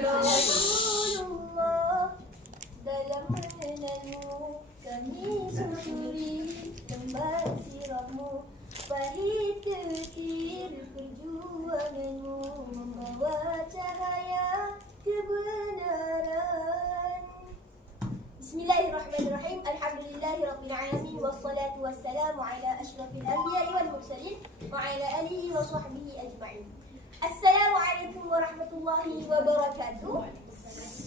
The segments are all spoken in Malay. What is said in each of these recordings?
Rasulullah, dalam menenangmu kami susuri lembar sirahmu, pahit getir perjuanganmu membawa cahaya kebenaran. Bismillahirrahmanirrahim. Alhamdulillahirabbil alamin wassalatu wassalamu ala asyrafil anbiya'i wal mursalin wa ala alihi wa sahbihi ajma'in. Assalamualaikum warahmatullahi wabarakatuh.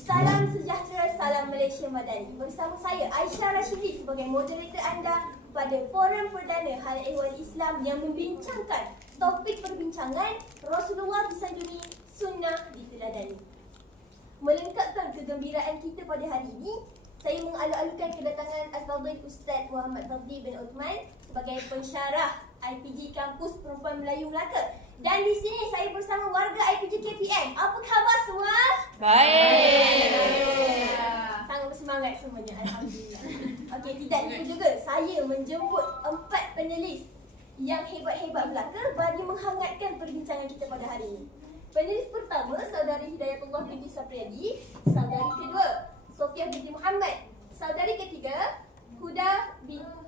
Salam sejahtera, salam Malaysia Madani. Bersama saya Aisyah Rashidi sebagai moderator anda pada forum perdana Hal Ehwal Islam yang membincangkan topik perbincangan Rasulullah disanjungi, sunnah diteladani. Melengkapkan kegembiraan kita pada hari ini, saya mengalu-alukan kedatangan Al-Fadhil Ustaz Muhammad Fadli bin Uthman sebagai pensyarah IPG Kampus Perempuan Melayu Melaka. Dan di sini saya bersama warga IPG KPM. Apa khabar semua? Baik. Sangat bersemangat semuanya, alhamdulillah. Okey, tidak lupa juga saya menjemput 4 panelis yang hebat-hebat belaka bagi menghangatkan perbincangan kita pada hari ini. Panelis pertama, Saudari Hidayatullah binti Sapriyadi. Saudari kedua, Sofia binti Muhammad. Saudari ketiga, Huda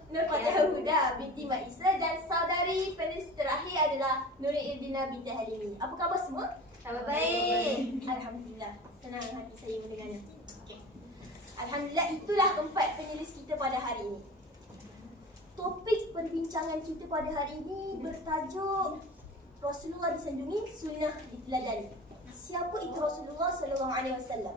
Nurfatah Huda binti Mak Isa. Dan saudari panelis terakhir adalah Nuri Irdina binti Halimi. Apa khabar semua? Khabar baik. Alhamdulillah. Senang hati saya mendengarnya. Okay. Alhamdulillah, itulah 4 panelis kita pada hari ini. Topik perbincangan kita pada hari ini bertajuk Rasulullah disanjungi, sunnah diteladani. Siapa itu Rasulullah SAW?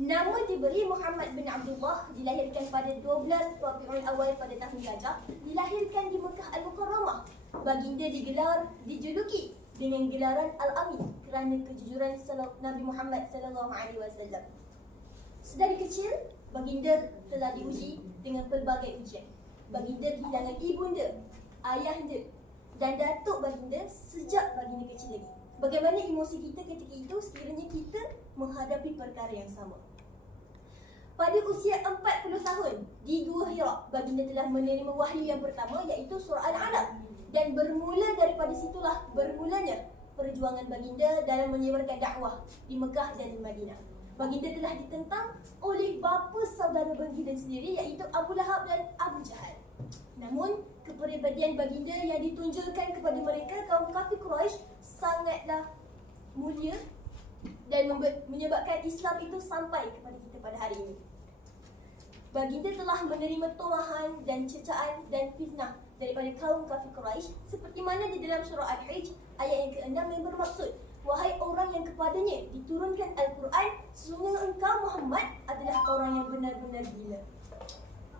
Nama diberi Muhammad bin Abdullah, dilahirkan pada 12 Rabiul Awal pada tahun Gajah, dilahirkan di Mekah Al-Mukarramah. Baginda dijuluki dengan gelaran Al-Amin kerana kejujuran Nabi Muhammad SAW. Sedari kecil, baginda telah diuji dengan pelbagai ujian. Baginda kehilangan ibunda, ayahanda dan datuk baginda sejak baginda kecil lagi. Bagaimana emosi kita ketika itu sekiranya kita menghadapi perkara yang sama? Pada usia 40 tahun di Gua Hira, baginda telah menerima wahyu yang pertama iaitu surah Al-Alaq. Dan bermula daripada situlah bermulanya perjuangan baginda dalam menyebarkan dakwah di Mekah dan di Madinah. Baginda telah ditentang oleh bapa saudara baginda sendiri iaitu Abu Lahab dan Abu Jahal. Namun, kepribadian baginda yang ditunjukkan kepada mereka kaum kafir Quraisy sangatlah mulia dan menyebabkan Islam itu sampai kepada kita pada hari ini. Baginda telah menerima tomahan dan cecaan dan fitnah daripada kaum kafir Quraisy seperti mana di dalam surah Al-Hijr ayat yang ke-6 yang bermaksud, wahai orang yang kepadanya diturunkan Al-Quran, sesungguhnya engkau Muhammad adalah orang yang benar-benar gila.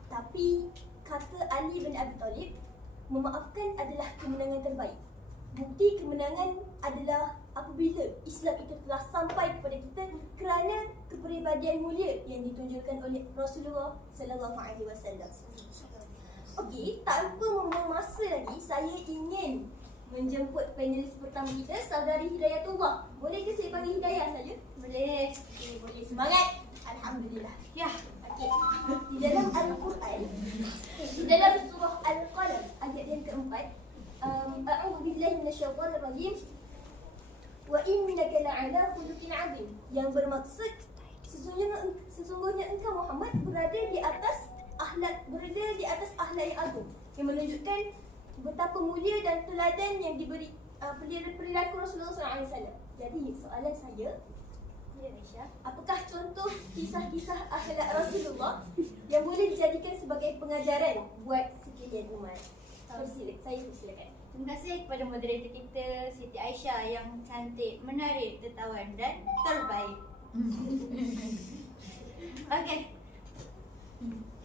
Tapi kata Ali bin Abi Talib, memaafkan adalah kemenangan terbaik. Bukti kemenangan adalah apabila Islam itu telah sampai kepada kita kerana kepribadian mulia yang ditunjukkan oleh Rasulullah SAW. Okey, tanpa membuang masa lagi, saya ingin menjemput panelis pertama kita, Saudari Hidayatullah. Boleh ke saya panggil Hidayah saja? Boleh. Okay, boleh. Semangat. Alhamdulillah. Ya. Okay. Di dalam Al-Quran, di dalam surah Al-Qalam ayat yang keempat, a'udzu billahi minasyaitonir rajim, wa innaka la'ala khuluqin 'azim, yang bermaksud sesungguhnya engkau Muhammad berada di atas akhlak yang agung, yang menunjukkan betapa mulia dan teladan yang diberi perilaku Rasulullah SAW. Jadi soalan saya, Aisyah, apakah contoh kisah-kisah akhlak Rasulullah yang boleh dijadikan sebagai pengajaran buat sekalian umat? Saya persilakan. Terima kasih kepada moderator kita Siti Aisyah yang cantik, menarik, tertawan dan terbaik. Okey.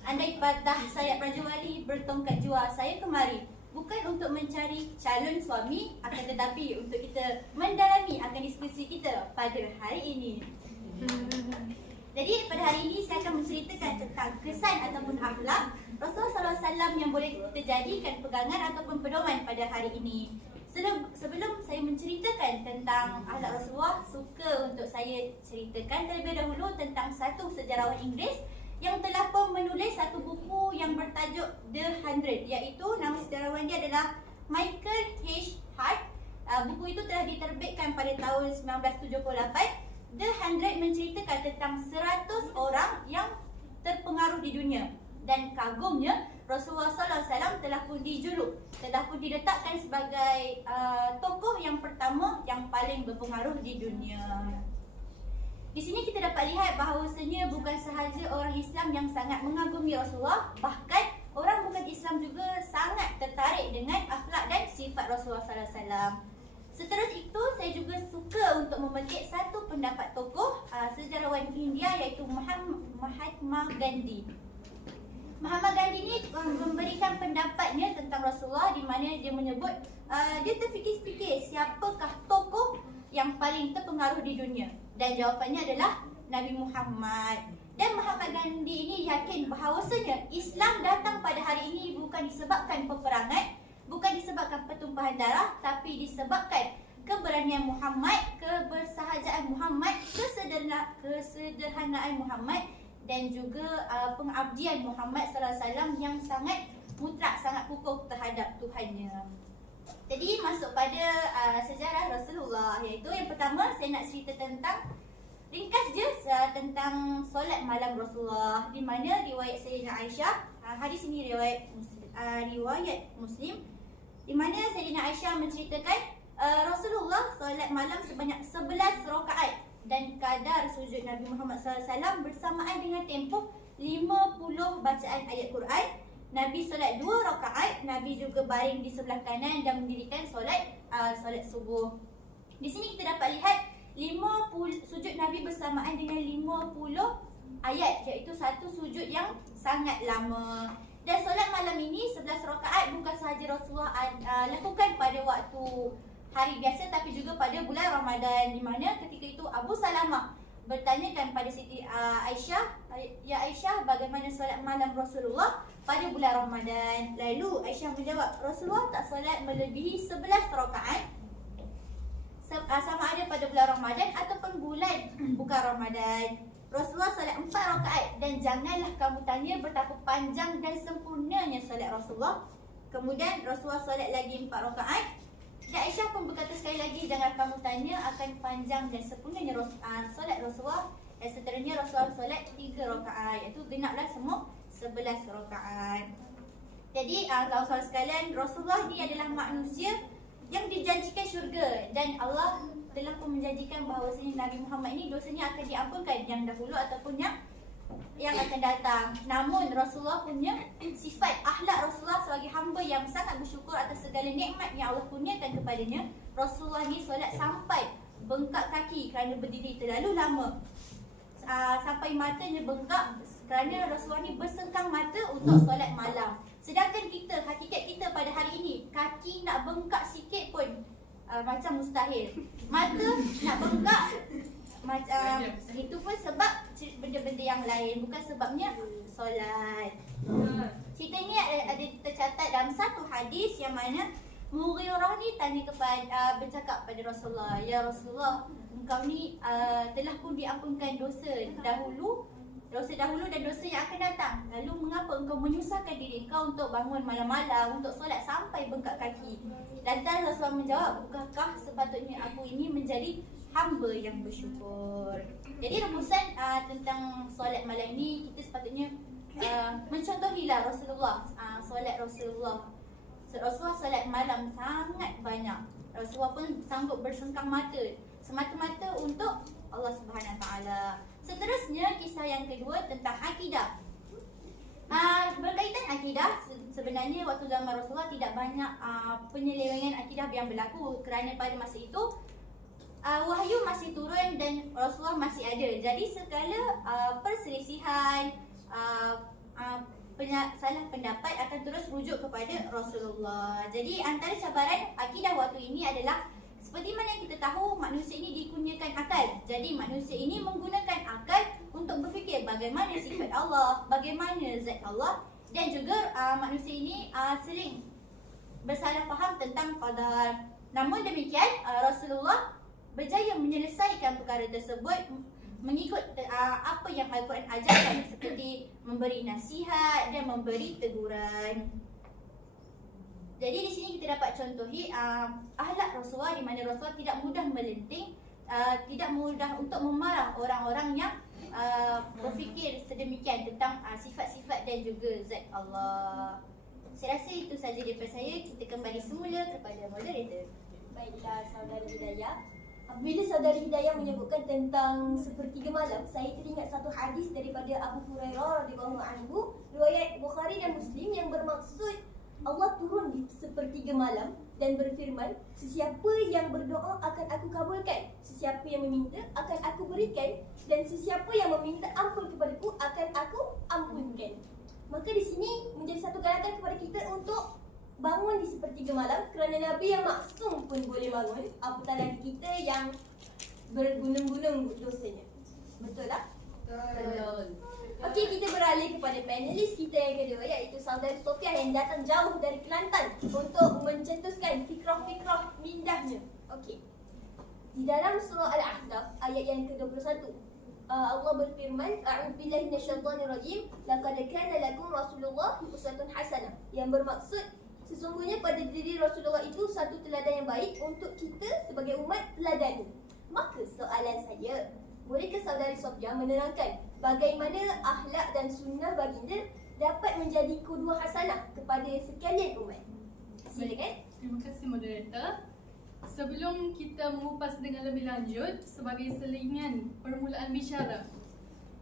Andai patah sayap Raja Wali bertongkat jua, saya kemari bukan untuk mencari calon suami, akan tetapi untuk kita mendalami akan diskusi kita pada hari ini. Jadi pada hari ini saya akan menceritakan tentang kesan ataupun akhlak Rasulullah SAW yang boleh kita jadikan pegangan ataupun pedoman pada hari ini. Sebelum saya menceritakan tentang akhlak Rasulullah, suka untuk saya ceritakan terlebih dahulu tentang satu sejarawan Inggeris yang telah pun menulis satu buku yang bertajuk The 100, iaitu nama sejarawan dia adalah Michael H. Hart. Buku itu telah diterbitkan pada tahun 1978. The 100 menceritakan tentang 100 orang yang terpengaruh di dunia. Dan kagumnya, Rasulullah SAW telah pun dijuluk, telah pun diletakkan sebagai tokoh yang pertama yang paling berpengaruh di dunia. Di sini kita dapat lihat bahawasanya bukan sahaja orang Islam yang sangat mengagumi Rasulullah, bahkan orang bukan Islam juga sangat tertarik dengan akhlak dan sifat Rasulullah SAW. Seterus itu, saya juga suka untuk memetik satu pendapat tokoh sejarawan India iaitu Mahatma Gandhi. Mahatma Gandhi ni memberikan pendapatnya tentang Rasulullah, di mana dia menyebut dia terfikir-fikir siapakah tokoh yang paling terpengaruh di dunia, dan jawapannya adalah Nabi Muhammad. Dan Mahatma Gandhi ini yakin bahawasanya Islam datang pada hari ini bukan disebabkan peperangan, bukan disebabkan pertumpahan darah, tapi disebabkan keberanian Muhammad, kebersahajaan Muhammad, kesederhanaan Muhammad, dan juga pengabdian Muhammad SAW yang sangat mutlak, sangat kukuh terhadap Tuhannya. Jadi masuk pada sejarah Rasulullah, iaitu yang pertama saya nak cerita tentang ringkas je tentang solat malam Rasulullah, di mana riwayat Sayyidina Aisyah, hadis ini riwayat Muslim, di mana Sayyidina Aisyah menceritakan Rasulullah solat malam sebanyak 11 rakaat dan kadar sujud Nabi Muhammad SAW bersamaan dengan tempoh 50 bacaan ayat Quran. Nabi solat 2 rakaat, Nabi juga baring di sebelah kanan dan mendirikan solat subuh. Di sini kita dapat lihat 50 sujud Nabi bersamaan dengan 50 ayat, iaitu satu sujud yang sangat lama. Dan solat malam ini 11 rakaat bukan sahaja Rasulullah lakukan pada waktu hari biasa, tapi juga pada bulan Ramadan, di mana ketika itu Abu Salamah bertanyakan pada Siti Aisyah, "Ya Aisyah, bagaimana solat malam Rasulullah pada bulan Ramadan?" Lalu Aisyah menjawab, "Rasulullah tak solat melebihi 11 rakaat sama ada pada bulan Ramadan ataupun bulan bukan Ramadan. Rasulullah solat 4 rakaat dan janganlah kamu tanya betapa panjang dan sempurnanya solat Rasulullah." Kemudian Rasulullah solat lagi 4 rakaat. Dan Aisyah pun berkata sekali lagi, "Jangan kamu tanya akan panjang dan sempurnanya solat Rasulullah." Dan seterusnya Rasulullah solat 3 rakaat, iaitu genaplah semua 11 rakaat. Jadi kawan-kawan sekalian, Rasulullah ni adalah manusia yang dijanjikan syurga, dan Allah telah pun menjanjikan bahawasanya Nabi Muhammad ini dosanya akan diampunkan, yang dahulu ataupun yang akan datang. Namun Rasulullah punya sifat akhlak Rasulullah sebagai hamba yang sangat bersyukur atas segala nikmat yang Allah kurniakan kepadanya. Rasulullah ni solat sampai bengkak kaki kerana berdiri terlalu lama, sampai matanya bengkak kerana Rasulullah ni bersengkang mata untuk solat malam. Sedangkan kita, hakikat kita pada hari ini, kaki nak bengkak sikit pun macam mustahil. Mata nak bengkak itu pun sebab benda-benda yang lain, bukan sebabnya solat. Cerita ni ada tercatat dalam satu hadis yang mana Mughirah ni tanya bercakap pada Rasulullah, "Ya Rasulullah, engkau ni telah pun diampunkan dosa dahulu dan dosa yang akan datang. Lalu mengapa engkau menyusahkan diri engkau untuk bangun malam-malam, untuk solat sampai bengkak kaki?" Lantas Rasulullah menjawab, "Bukankah sepatutnya aku ini menjadi hamba yang bersyukur?" Jadi rumusan tentang solat malam ini, kita sepatutnya mencontohilah Rasulullah. Solat Rasulullah solat malam sangat banyak. Rasulullah pun sanggup bersengkang mata semata-mata untuk Allah Subhanahu Wa Taala. Seterusnya, kisah yang kedua tentang akidah. Berkaitan akidah, sebenarnya waktu zaman Rasulullah tidak banyak penyelewengan akidah yang berlaku, kerana pada masa itu wahyu masih turun dan Rasulullah masih ada. Jadi segala perselisihan, salah pendapat akan terus rujuk kepada Rasulullah. Jadi antara cabaran akidah waktu ini adalah, seperti mana kita tahu, manusia ini dikurniakan akal. Jadi manusia ini menggunakan akal untuk berfikir bagaimana sifat Allah, bagaimana zat Allah, dan juga manusia ini sering bersalah faham tentang qadar. Namun demikian, Rasulullah berjaya menyelesaikan perkara tersebut mengikut apa yang Al-Quran ajarkan, seperti memberi nasihat dan memberi teguran. Jadi di sini kita dapat contohi akhlak Rasulullah, di mana Rasulullah tidak mudah melenting, tidak mudah untuk memarah orang-orang yang berfikir sedemikian tentang sifat-sifat dan juga zat Allah. Saya rasa itu saja daripada saya. Kita kembali semula kepada moderator. Baiklah saudara Hidayah. Apabila saudara Hidayah menyebutkan tentang sepertiga malam, saya teringat satu hadis daripada Abu Hurairah radhiyallahu anhu, riwayat Bukhari dan Muslim, yang bermaksud Allah turun di sepertiga malam dan berfirman, sesiapa yang berdoa akan aku kabulkan, sesiapa yang meminta akan aku berikan, dan sesiapa yang meminta ampun kepadaku akan aku ampunkan. Maka di sini menjadi satu galatan kepada kita untuk bangun di sepertiga malam, kerana Nabi yang maksum pun boleh bangun, apatah lagi kita yang bergunung-gunung dosanya. Betul tak? Betul. Okey, kita beralih kepada panelis kita yang kedua, iaitu saudara Sofia yang datang jauh dari Kelantan untuk mencetuskan fikrah-fikrah mindahnya. Okey. Di dalam surah Al-Ahzab ayat yang ke-21, Allah berfirman, a'udzubillahi minasyaitonirrajim, laqad kana lakum Rasulullah uswatun hasanah, yang bermaksud sesungguhnya pada diri Rasulullah itu satu teladan yang baik untuk kita sebagai umat teladani. Maka soalan saya, bolehkah saudari Sofia menerangkan bagaimana akhlak dan sunnah baginda dapat menjadi qudwah hasanah kepada sekalian umat? Silakan. Terima kasih moderator. Sebelum kita mengupas dengan lebih lanjut, sebagai selingan permulaan bicara,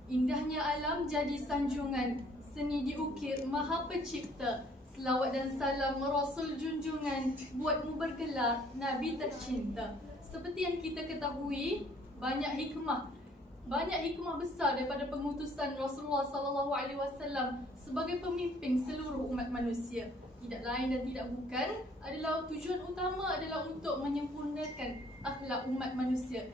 indahnya alam jadi sanjungan, seni diukir maha pencipta, selawat dan salam Rasul junjungan, buatmu bergelar Nabi tercinta. Seperti yang kita ketahui, banyak hikmah besar daripada pengutusan Rasulullah SAW sebagai pemimpin seluruh umat manusia. Tidak lain dan tidak bukan adalah tujuan utama adalah untuk menyempurnakan akhlak umat manusia.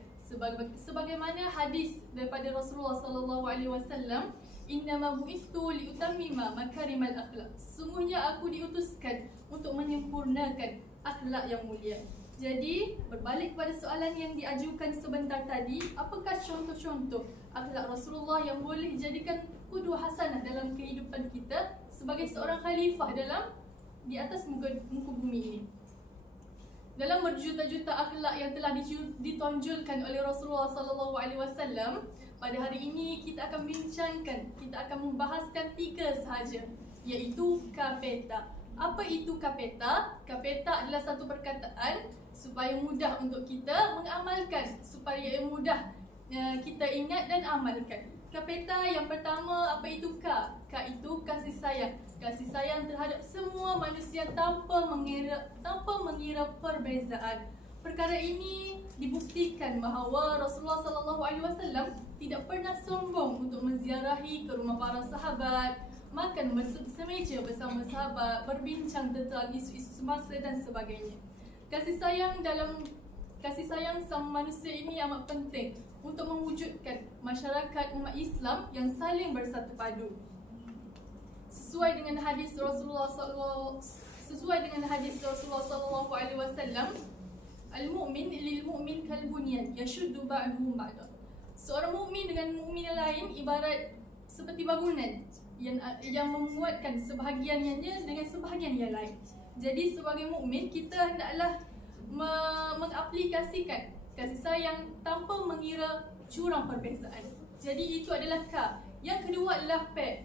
Sebagaimana hadis daripada Rasulullah SAW, innama bu'ithtu liutammima makarimal akhlak. Sungguhnya aku diutuskan untuk menyempurnakan akhlak yang mulia. Jadi, berbalik kepada soalan yang diajukan sebentar tadi, apakah contoh-contoh akhlak Rasulullah yang boleh dijadikan qudwah hasanah dalam kehidupan kita sebagai seorang khalifah di atas muka bumi ini? Dalam berjuta-juta akhlak yang telah ditonjolkan oleh Rasulullah SAW, pada hari ini kita akan membahaskan 3 sahaja, iaitu kapeta. Apa itu kapeta? Kapeta adalah satu perkataan supaya mudah untuk kita mengamalkan, supaya mudah kita ingat dan amalkan. Kapeta yang pertama, apa itu ka? Ka itu kasih sayang. Kasih sayang terhadap semua manusia tanpa mengira perbezaan. Perkara ini dibuktikan bahawa Rasulullah SAW tidak pernah sombong untuk menziarahi ke rumah para sahabat, makan semeja bersama sahabat, berbincang tentang isu-isu semasa dan sebagainya. Kasih sayang sama manusia ini amat penting untuk mewujudkan masyarakat umat Islam yang saling bersatu padu. Sesuai dengan hadis Rasulullah SAW, al-mu'min lil-mu'min kal-bunyan yashuddu ba'duhu ba'da. Seorang mukmin dengan mukmin yang lain ibarat seperti bangunan yang memuatkan sebahagiannya dengan sebahagian yang lain. Jadi sebagai mukmin kita hendaklah mengaplikasikan kasih sayang tanpa mengira jurang perbezaan. Jadi itu adalah ka. Yang kedua adalah pe.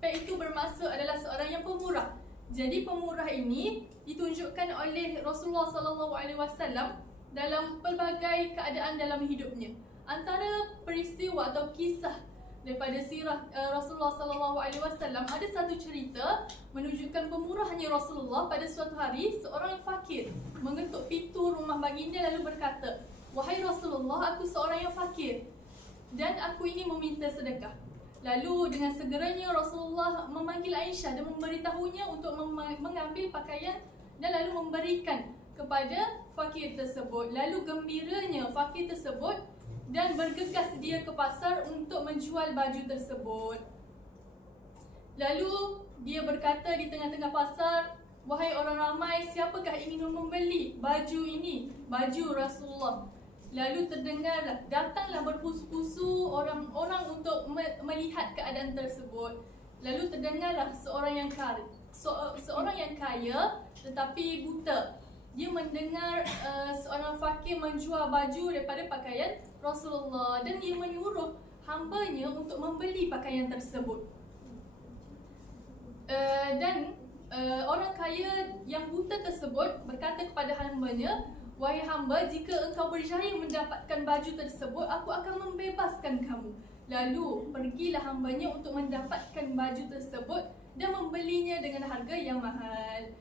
Pe itu bermaksud adalah seorang yang pemurah. Jadi pemurah ini ditunjukkan oleh Rasulullah SAW dalam pelbagai keadaan dalam hidupnya. Antara peristiwa atau kisah daripada sirah Rasulullah SAW, ada satu cerita menunjukkan pemurahannya Rasulullah. Pada suatu hari, seorang yang fakir mengetuk pintu rumah baginda lalu berkata, "Wahai Rasulullah, aku seorang yang fakir dan aku ini meminta sedekah." Lalu dengan segeranya Rasulullah memanggil Aisyah dan memberitahunya untuk mengambil pakaian dan lalu memberikan kepada fakir tersebut. Lalu gembiranya fakir tersebut dan bergegas dia ke pasar untuk menjual baju tersebut. Lalu dia berkata di tengah-tengah pasar, "Wahai orang ramai, siapakah ingin membeli baju ini, baju Rasulullah?" Lalu datanglah berpusu-pusu orang-orang untuk melihat keadaan tersebut. Lalu terdengarlah seorang yang seorang yang kaya tetapi buta. Dia mendengar seorang fakir menjual baju daripada pakaian Rasulullah dan dia menyuruh hambanya untuk membeli pakaian tersebut. Dan orang kaya yang buta tersebut berkata kepada hambanya, "Wahai hamba, jika engkau berjaya mendapatkan baju tersebut, aku akan membebaskan kamu." Lalu pergilah hambanya untuk mendapatkan baju tersebut dan membelinya dengan harga yang mahal.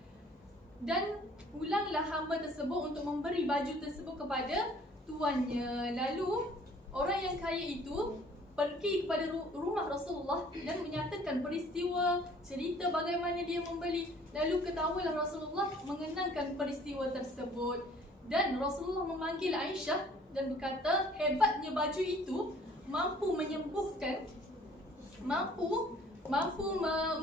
Dan pulanglah hamba tersebut untuk memberi baju tersebut kepada tuannya. Lalu orang yang kaya itu pergi kepada rumah Rasulullah dan menyatakan peristiwa, cerita bagaimana dia membeli. Lalu ketawalah Rasulullah mengenangkan peristiwa tersebut. Dan Rasulullah memanggil Aisyah dan berkata, hebatnya baju itu mampu menyembuhkan, mampu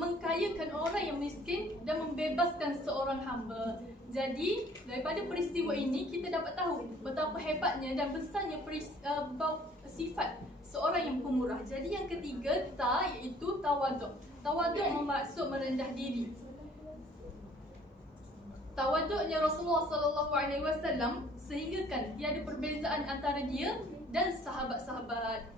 mengkayakan orang yang miskin dan membebaskan seorang hamba. Jadi daripada peristiwa ini kita dapat tahu betapa hebatnya dan besarnya sifat seorang yang pemurah. Jadi yang ketiga ta iaitu tawaduk. Tawaduk bermaksud merendah diri. Tawaduknya Rasulullah SAW sehinggakan tiada perbezaan antara dia dan sahabat-sahabat.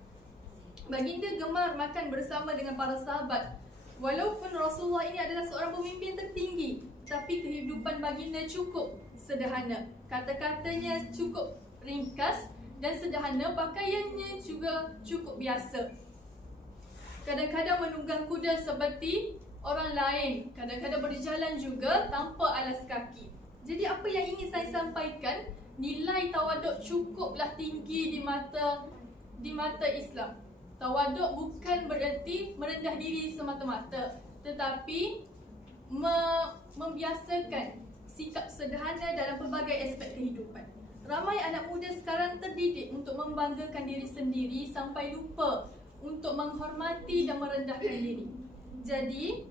Baginda gemar makan bersama dengan para sahabat. Walaupun Rasulullah ini adalah seorang pemimpin tertinggi, tapi kehidupan baginda cukup sederhana. Kata-katanya cukup ringkas dan sederhana, pakaiannya juga cukup biasa. Kadang-kadang menunggang kuda seperti orang lain, kadang-kadang berjalan juga tanpa alas kaki. Jadi apa yang ingin saya sampaikan, nilai tawaduk cukuplah tinggi di mata Islam. Tawaduk bukan bererti merendah diri semata-mata, tetapi membiasakan sikap sederhana dalam pelbagai aspek kehidupan. Ramai anak muda sekarang terdidik untuk membanggakan diri sendiri sampai lupa untuk menghormati dan merendahkan diri. Jadi,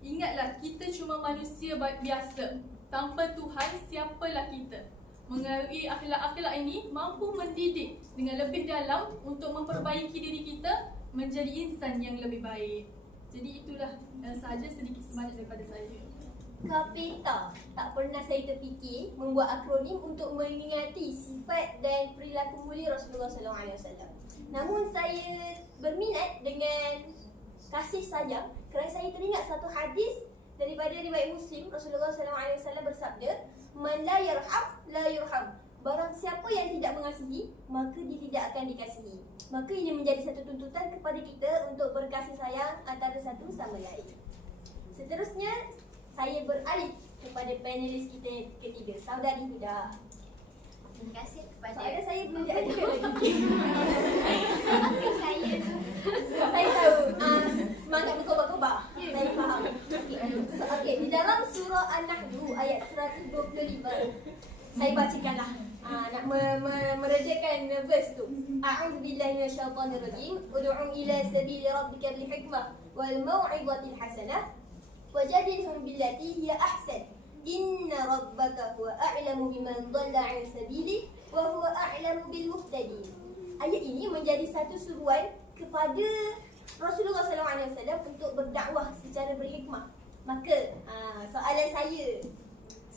ingatlah kita cuma manusia biasa. Tanpa Tuhan, siapalah kita? Mengalami akhlak-akhlak ini mampu mendidik dengan lebih dalam untuk memperbaiki diri kita menjadi insan yang lebih baik. Jadi itulah sahaja sedikit sebanyak daripada saya. KPTA, tak pernah saya terfikir membuat akronim untuk mengingati sifat dan perilaku mulia Rasulullah SAW. Namun saya berminat dengan kasih sayang kerana saya teringat satu hadis daripada riwayat Muslim. Rasulullah SAW bersabda, "Man la yarham, la yurham." Barang siapa yang tidak mengasihi, maka dia tidak akan dikasihi. Maka ini menjadi satu tuntutan kepada kita untuk berkasih sayang antara satu sama lain. Seterusnya, saya beralih kepada panelis kita yang ketiga, Saudari Huda. Terima kasih kepada Soalan saya belum diajarkan lagi. saya Saya tahu semangat berkobar-kobar. Saya faham. Okey, di dalam surah An-Nahl ayat 125, saya bacakanlah. Nak meredakan nervous tu. A'udzubillahi minasyaitonirrajim. Ud'u ila sabili rabbika bil hikmah wal mau'izatil hasanah wajadilhum billati hiya ahsan. Inna rabbaka huwa a'lamu biman dhalla 'an sabili wa huwa a'lamu bil muhtadin. Ayat ini menjadi satu suruhan kepada Rasulullah SAW untuk berdakwah secara berhikmah. Maka soalan saya,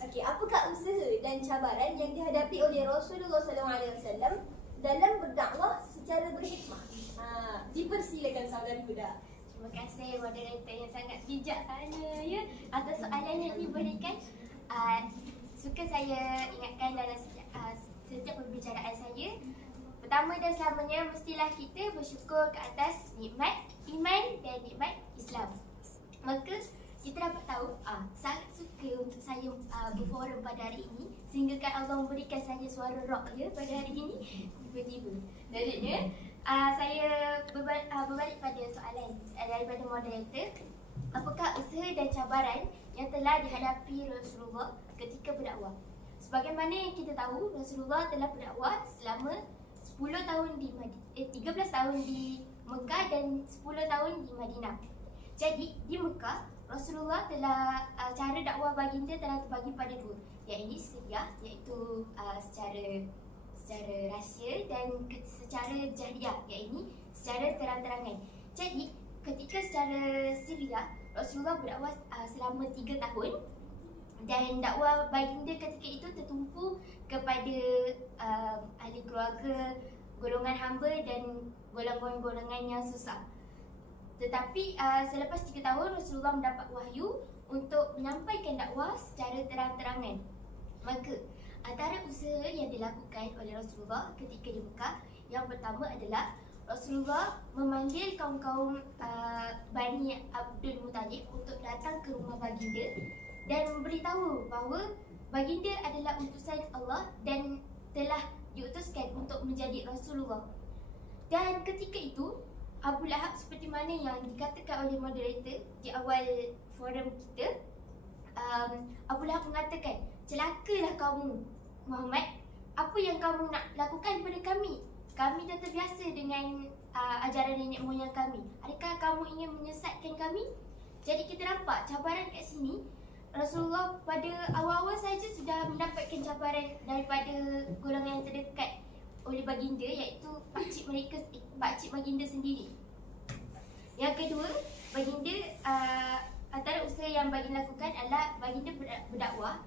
okey, apakah usaha dan cabaran yang dihadapi oleh Rasulullah SAW dalam berdakwah secara berhikmah? Dipersilakan Saudari Huda. Terima kasih moderator yang sangat bijaksana ya atas soalan yang diberikan. Suka saya ingatkan dalam setiap perbicaraan saya, pertama dan selamanya mestilah kita bersyukur ke atas nikmat iman dan nikmat Islam. Maka kita dapat tahu, sangat suka untuk saya berforum pada hari ini, sehingga kan Allah memberikan saya suara rock ya pada hari ini tiba-tiba. Jadinya saya berbalik pada soalan daripada moderator, apakah usaha dan cabaran yang telah dihadapi Rasulullah ketika berdakwah? Sebagaimana yang kita tahu, Rasulullah telah berdakwah selama 10 tahun 13 tahun di Mekah dan 10 tahun di Madinah. Jadi di Mekah, Rasulullah telah cara dakwah baginda telah terbagi pada dua, iaitu siriyah, iaitu secara rahsia, dan secara jahriyah, iaitu secara terang-terangan. Jadi ketika secara siriyah, Rasulullah berdakwah selama 3 tahun, dan dakwah baginda ketika itu tertumpu kepada ahli keluarga, golongan hamba dan golongan-golongan yang susah. Tetapi selepas 3 tahun Rasulullah mendapat wahyu untuk menyampaikan dakwah secara terang-terangan. Maka antara usaha yang dilakukan oleh Rasulullah ketika di Mekah, yang pertama adalah Rasulullah memanggil kaum-kaum Bani Abdul Muttalib untuk datang ke rumah baginda dan memberitahu bahawa baginda adalah utusan Allah dan telah diutuskan untuk menjadi Rasulullah. Dan ketika itu Abu Lahab, seperti mana yang dikatakan oleh moderator di awal forum kita, Abu Lahab mengatakan, celakalah kamu Muhammad, apa yang kamu nak lakukan pada kami? Kami dah terbiasa dengan ajaran nenek moyang kami. Adakah kamu ingin menyesatkan kami? Jadi kita nampak cabaran kat sini, Rasulullah pada awal-awal saja sudah mendapatkan cabaran daripada golongan yang terdekat oleh baginda, iaitu pakcik baginda sendiri. Yang kedua, baginda antara usaha yang baginda lakukan adalah baginda berdakwah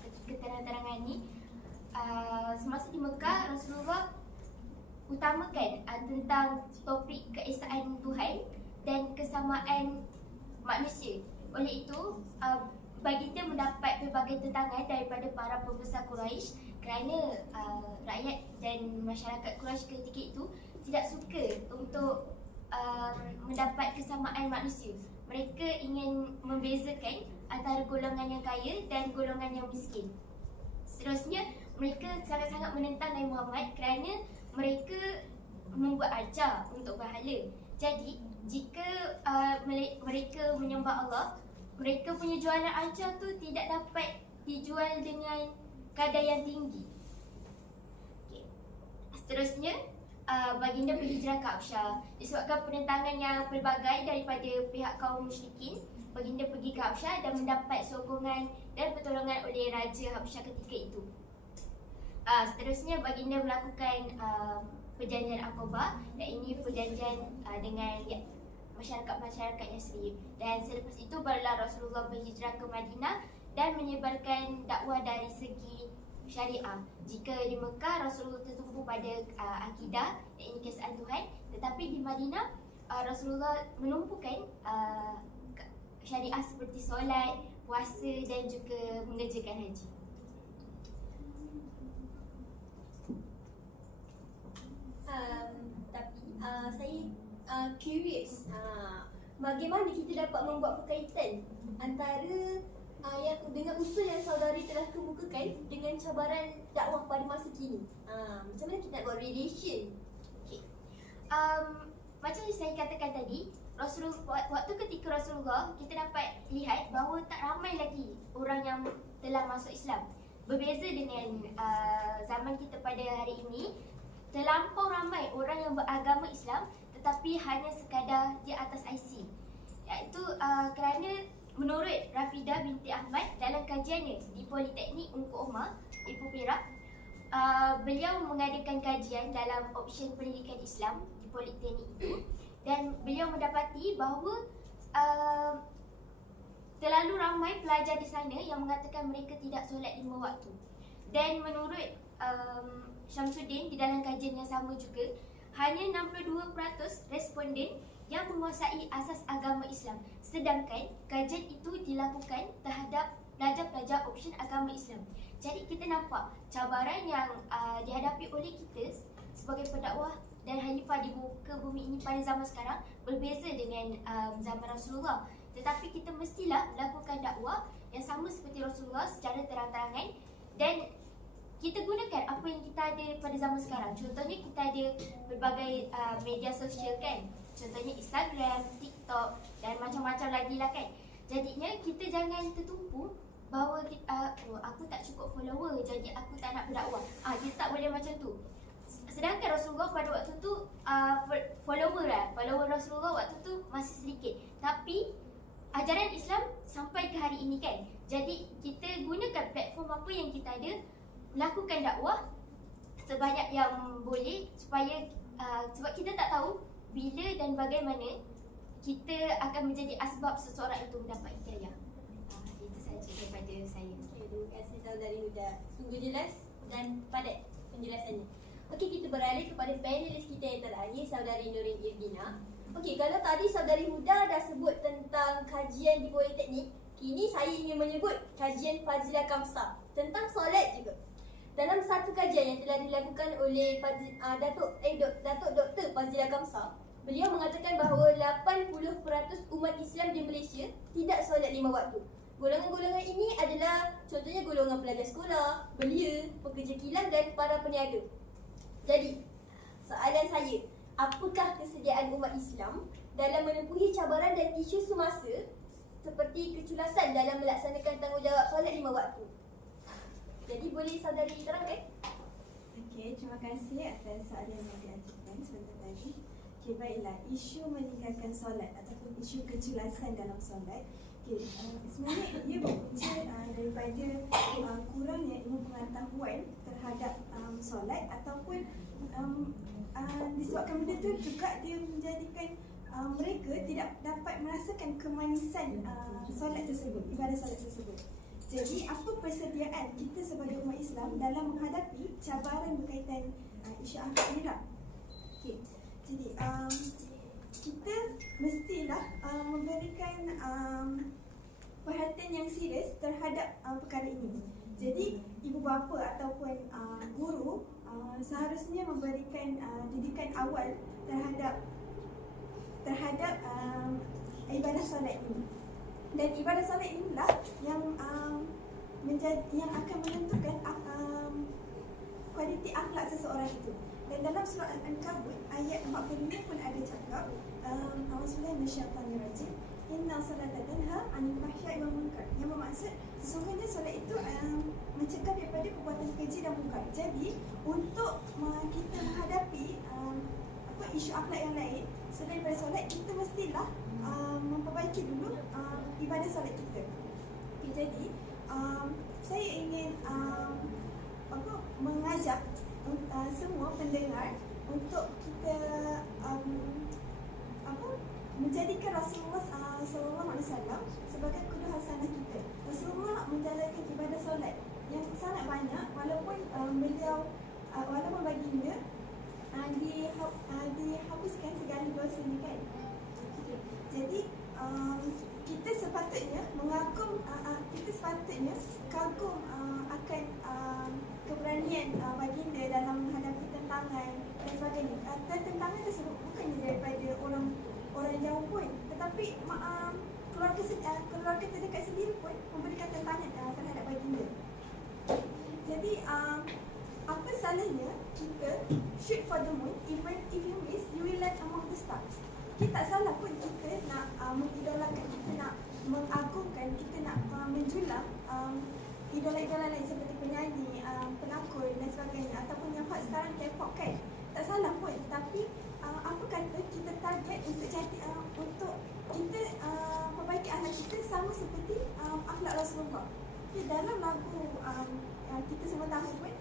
ketika terang-terangan ni. Semasa di Mekah, Rasulullah utamakan tentang topik keesaan Tuhan dan kesamaan manusia. Oleh itu, baginda mendapat pelbagai tentangan daripada para pembesar Quraisy kerana rakyat dan masyarakat Quraisy ketika itu tidak suka untuk mendapat kesamaan manusia. Mereka ingin membezakan antara golongan yang kaya dan golongan yang miskin. Seterusnya, mereka sangat-sangat menentang Nabi Muhammad kerana mereka membuat ajar untuk berhala. Jadi, jika mereka menyembah Allah, mereka punya jualan ajar tu tidak dapat dijual dengan kadar yang tinggi. Okay. Seterusnya, baginda berhijrah ke Habsyah. Disebabkan penentangan yang pelbagai daripada pihak kaum musyrikin, baginda pergi ke Habsyah dan mendapat sokongan dan pertolongan oleh Raja Habsyah ketika itu. Seterusnya, baginda melakukan perjanjian Aqabah, dan ini perjanjian dengan masyarakat-masyarakat Yathrib. Dan selepas itu barulah Rasulullah berhijrah ke Madinah dan menyebarkan dakwah dari segi syariah. Jika di Mekah, Rasulullah tertumpu pada akidah dan ini keesaan Tuhan, tetapi di Madinah Rasulullah menumpukan syariah seperti solat, puasa dan juga mengerjakan haji. Tapi saya curious, bagaimana kita dapat membuat berkaitan antara yang dengan usul yang saudari telah kemukakan dengan cabaran dakwah pada masa kini? Macam mana kita nak buat relation? Okay. Macam yang saya katakan tadi, waktu ketika Rasulullah, kita dapat lihat bahawa tak ramai lagi orang yang telah masuk Islam. Berbeza dengan zaman kita pada hari ini, terlampau ramai orang yang beragama Islam tetapi hanya sekadar di atas IC. Iaitu kerana menurut Rafidah binti Ahmad dalam kajiannya di Politeknik Ungku Omar, Ipoh Perak, beliau mengadakan kajian dalam option pendidikan Islam di Politeknik itu, dan beliau mendapati bahawa terlalu ramai pelajar di sana yang mengatakan mereka tidak solat 5 waktu. Dan menurut Syamsuddin di dalam kajian yang sama juga, hanya 62% responden yang menguasai asas agama Islam. Sedangkan kajian itu dilakukan terhadap pelajar-pelajar option agama Islam. Jadi kita nampak cabaran yang dihadapi oleh kita sebagai pendakwah dan khalifah di muka bumi ini pada zaman sekarang berbeza dengan zaman Rasulullah. Tetapi kita mestilah melakukan dakwah yang sama seperti Rasulullah secara terang-terangan, dan kita gunakan apa yang kita ada pada zaman sekarang. Contohnya kita ada berbagai media sosial kan. Contohnya Instagram, TikTok dan macam-macam lagi lah kan. Jadinya kita jangan tertumpu bahawa aku tak cukup follower jadi aku tak nak berdakwah. Kita tak boleh macam tu. Sedangkan Rasulullah pada waktu tu follower Rasulullah waktu tu masih sedikit. Tapi ajaran Islam sampai ke hari ini kan. Jadi kita gunakan platform apa yang kita ada, lakukan dakwah sebanyak yang boleh supaya sebab kita tak tahu bila dan bagaimana kita akan menjadi asbab seseorang itu mendapat hidayah. Itu saja daripada saya. Okay, terima kasih saudari Huda. Sungguh jelas dan padat penjelasannya. Okey, kita beralih kepada panelis kita yang terakhir, saudari Nurin Irdina. Okey, kalau tadi saudari Huda dah sebut tentang kajian di Politeknik, kini saya ingin menyebut kajian Fazilah Kamsah tentang solat juga. Dalam satu kajian yang telah dilakukan oleh Datuk Dr. Fazilah Kamsah, beliau mengatakan bahawa 80% umat Islam di Malaysia tidak solat 5 waktu. Golongan-golongan ini adalah contohnya golongan pelajar sekolah, belia, pekerja kilang dan para peniaga. Jadi, soalan saya, apakah kesediaan umat Islam dalam menempuhi cabaran dan isu semasa seperti keculasan dalam melaksanakan tanggungjawab solat 5 waktu? Jadi boleh saudari terangkan? Okey, terima kasih atas soalan yang diajukan sebentar tadi. Okey, baiklah, isu meninggalkan solat ataupun isu keculasan dalam solat, okey, sebenarnya ia berpunca daripada kurangnya ilmu pengetahuan terhadap solat ataupun disebabkan benda itu juga dia menjadikan mereka tidak dapat merasakan kemanisan solat tersebut, ibadah solat tersebut. Jadi apa persediaan kita sebagai umat Islam dalam menghadapi cabaran berkaitan isu akhlak ni lah. Okay. Jadi kita mestilah memberikan perhatian yang serius terhadap perkara ini. Jadi ibu bapa ataupun guru seharusnya memberikan didikan awal terhadap ibadah solat ini. Dan ibadah solat inilah yang yang akan menentukan kualiti akhlak seseorang itu. Dan dalam surah Al-Ankabut ayat 45 pun ada cakap, Auzubillahi minasyaitonirrajim, inna salata tanha 'anil fahsya'i wal munkar. Yang bermaksud sesungguhnya solat itu mencegah daripada perbuatan keji dan munkar. Jadi untuk kita menghadapi isu akhlak yang lain selain daripada solat, kita mestilah memperbaiki dulu ibadah solat kita. Okay, jadi saya ingin mengajak semua pendengar untuk kita menjadikan Rasulullah SAW sebagai kudu hasanah kita. Rasulullah menjalankan ibadah solat yang sangat banyak, walaupun walaupun baginda dihapuskan segala dosanya kan. Okay. Jadi kita sepatutnya kagum akan keberanian baginda dalam menghadapi tentangan dan sebagainya. Tentangan tersebut bukannya daripada orang jauh pun, tetapi keluarga terdekat sendiri pun memberikan tentangan terhadap baginda. Jadi apa salahnya kita shoot for the moon, even if you miss, you will land among the stars. Kita tak salah pun kita nak mengidolakan, kita nak mengagungkan, kita nak menjulang idola-idola lain seperti penyanyi, pelakon dan sebagainya, ataupun yang hot sekarang K-pop kan. Tak salah pun, tapi apa kata kita target untuk jadi untuk kita perbaiki akhlak kita sama seperti akhlak Rasulullah. Okay, dalam lagu kita semua tahu pun,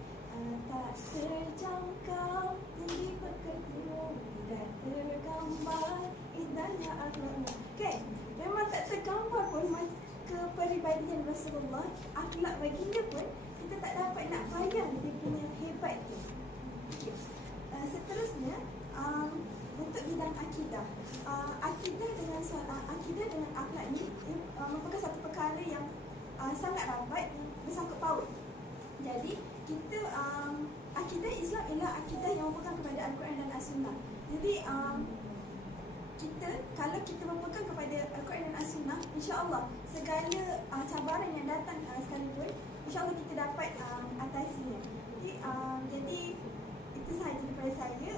tak terjangkau tinggi perketimu dan tergambar indahnya akhlakmu. Okay, memang tak tergambar pun kepribadian Rasulullah, akhlak baginda pun kita tak dapat nak bayang dia punya hebat tu. Okay. Seterusnya untuk bidang akidah. Akidah dengan akhlak ni merupakan satu perkara yang sangat rapat, bersangkut paut. Jadi kita akidah Islam ialah akidah yang berpegang kepada Al-Quran dan As-Sunnah. Jadi kalau kita berpegang kepada Al-Quran dan As-Sunnah, insya-Allah segala cabaran yang datang sekalipun, insya-Allah kita dapat atasinya. Jadi itu sahaja daripada saya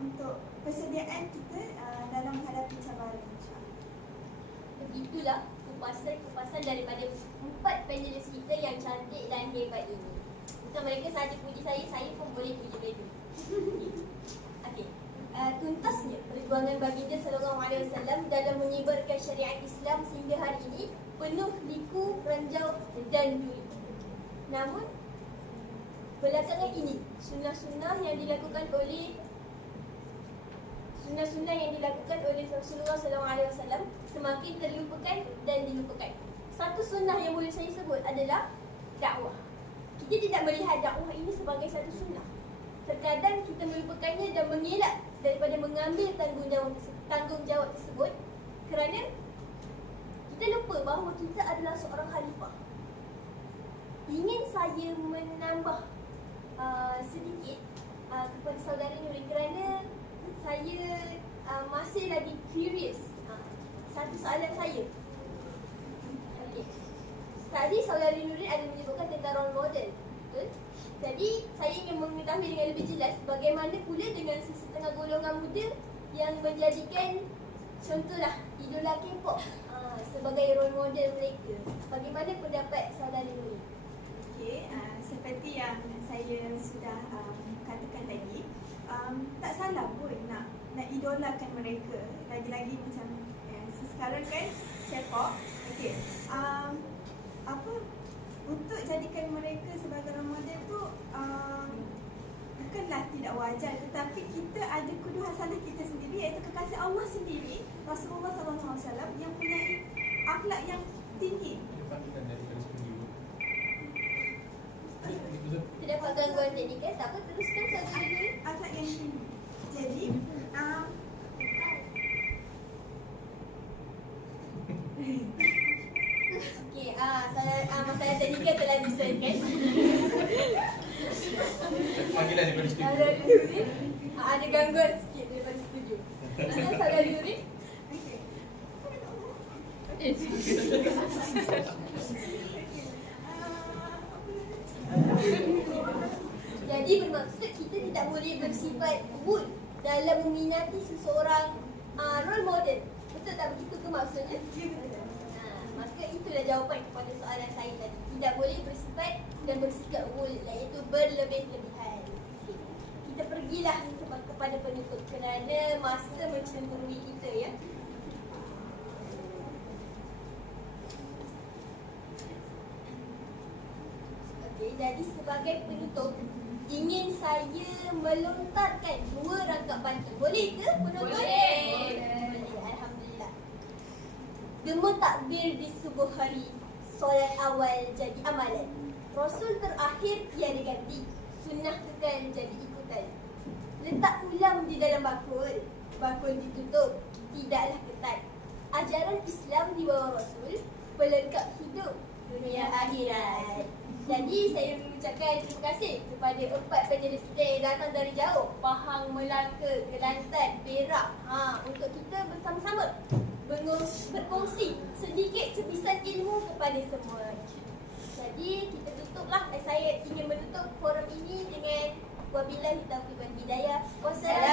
untuk persediaan kita dalam menghadapi cabaran, insya-Allah. Begitulah kupasan daripada 4 panelis kita yang cantik dan hebat ini. Bukan mereka sahaja puji saya pun boleh puji mereka. Okey. Tuntasnya perjuangan baginda sallallahu alaihi wasallam dalam menyebarkan syariat Islam sehingga hari ini penuh liku, ranjau dan duri. Namun belakangan ini sunnah-sunnah yang dilakukan oleh sunnah-sunnah yang dilakukan oleh Rasulullah SAW semakin terlupakan dan dilupakan. Satu sunnah yang boleh saya sebut adalah dakwah. Kita tidak melihat dakwah ini sebagai satu sunnah. Terkadang kita melupakannya dan mengelak daripada mengambil tanggungjawab tersebut kerana kita lupa bahawa kita adalah seorang khalifah. Ingin saya menambah sedikit kepada saudara Nuri kerana saya masih lagi curious. Satu soalan saya. Okay. Tadi saudara Nuri ada menyebutkan tentang role model, betul? Jadi saya ingin mengetahui dengan lebih jelas bagaimana pula dengan sesetengah golongan muda yang menjadikan contohlah idola K-pop sebagai role model mereka. Bagaimana pendapat saudara Nuri? Okey, seperti yang saya sudah katakan tadi, tak salah pun nak idolakan mereka. Lagi-lagi macam sekarang kan K-pop. Okey, untuk jadikan mereka sebagai role model tu bukanlah tidak wajar, tetapi kita ada kuduhan salah kita sendiri, iaitu kekasih Allah sendiri, Rasulullah SAW yang punya akhlak yang tinggi. Tidak dapat gangguan teknikal, tak apa, teruskan saudara Nuri. Akhlak yang tinggi. Jadi Okey, masalah teknikal telah diselesaikan. Panggilan daripada studio. Saudara Nuri ada gangguan sikit daripada studio. Teruskan saudara Nuri. Jadi bermaksud kita tidak boleh bersifat cool dalam meminati seseorang role model. Betul tak begitu ke maksudnya? Ya, betul. Maka itulah jawapan kepada soalan saya tadi. Tidak boleh bersifat dan bersikap cool, iaitu berlebih-lebihan. Okay. Kita pergilah kepada penutup kerana masa mencemburui kita, ya. Okey, jadi sebagai penutup ingin saya melontarkan 2 rangkap pantun. Boleh ke penonton? Boleh. Alhamdulillah. Gema takbir di subuh hari, solat awal jadi amalan. Rasul terakhir tiada ganti, sunnah kekal jadi ikutan. Letak ulam di dalam bakul, bakul ditutup, tidaklah ketat. Ajaran Islam di bawah Rasul, pelengkap hidup dunia akhirat. Jadi saya mengucapkan terima kasih kepada 4 panelis kita yang datang dari jauh, Pahang, Melaka, Kelantan, Perak, untuk kita bersama-sama berkongsi sedikit cebisan ilmu kepada semua. Jadi kita tutuplah, saya ingin menutup forum ini dengan wabillahi taufiq wal hidayah. Wassalamualaikum